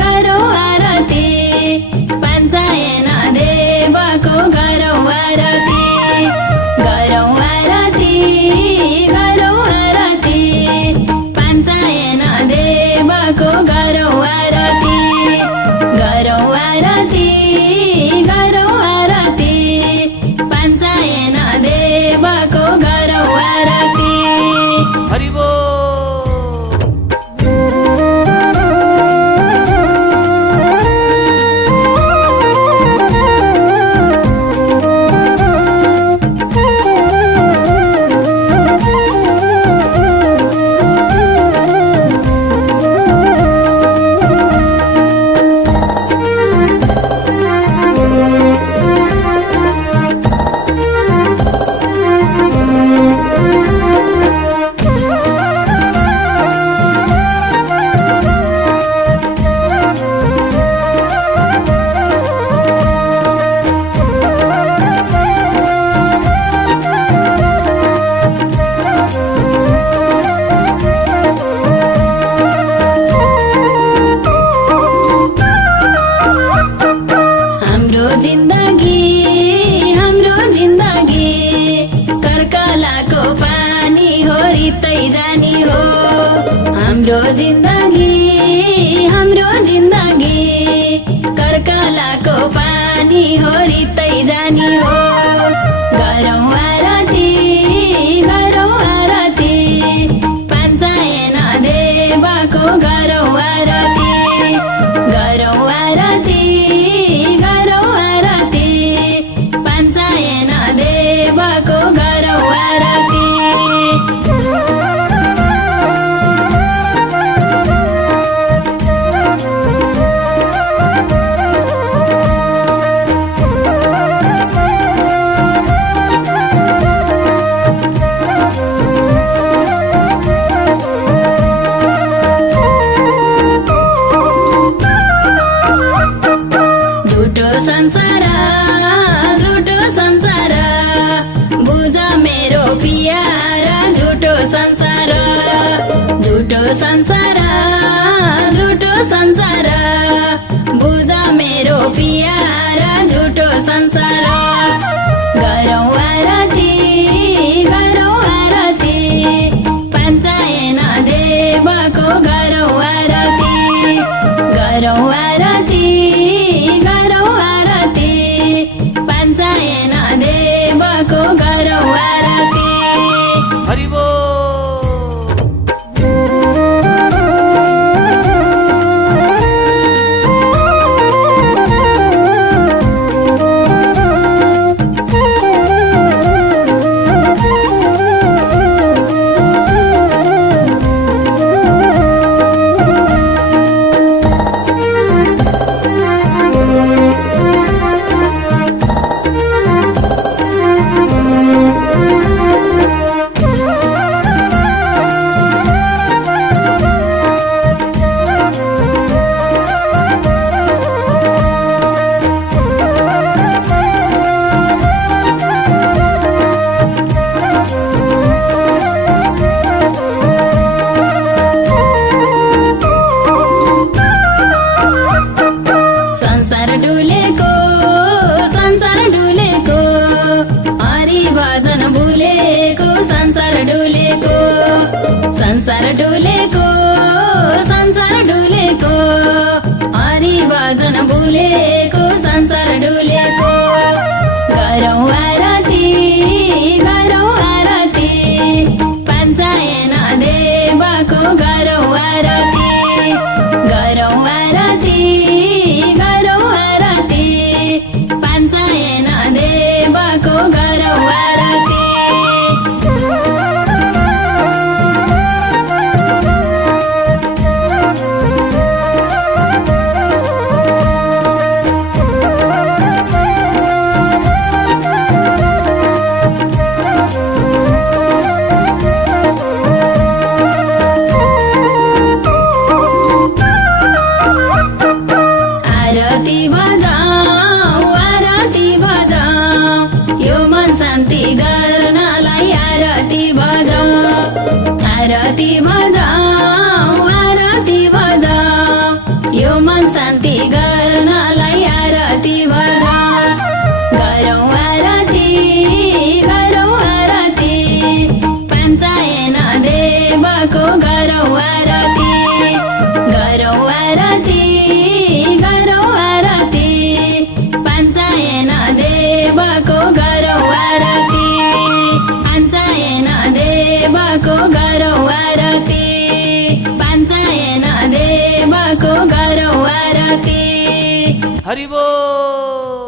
गरौँ आरती पञ्चायन देवको गरौँ आरती गरौँ आरती गरौँ आरती पञ्चायन देवको गरौँ आरती गरौँ आरती गरौँ आरती पञ्चायन देवको गरौँ आरती हरि बोल। हाम्रो जिन्दगी कर्कलाको पानी हो रित्तै जानी हो गरौँ आरती पञ्चायन देवको गरौँ आरती गरौँ आरती गरौँ आरती पञ्चायन देवको गरौँ आरती संसार बुझ मेरो पियारा झुटो संसार बुझ मेरो पियारा झुटो संसार गरौँ आरती पञ्चायन देवको गरौँ आरती गरौँ आरती पञ्चायन देवको गरौँ आरती हरि बोल। संसार डुलेको हरि भजन भुलेको संसार डुलेको गरौँ आरती पञ्चायन देवको गरौँ आरती गरौँ आरती पञ्चायन देवको गरौँ आरती आरती बजाऊ आरती भज गरौँ आरती गरौँ आरती पञ्चायन देवको गरौँ आरती गरौँ आरती गरौँ आरती पञ्चायन देवको गरौँ आरती पञ्चायन देवको गरौँ आरती पञ्चायन देवको गरौँ आरती हरि बोल।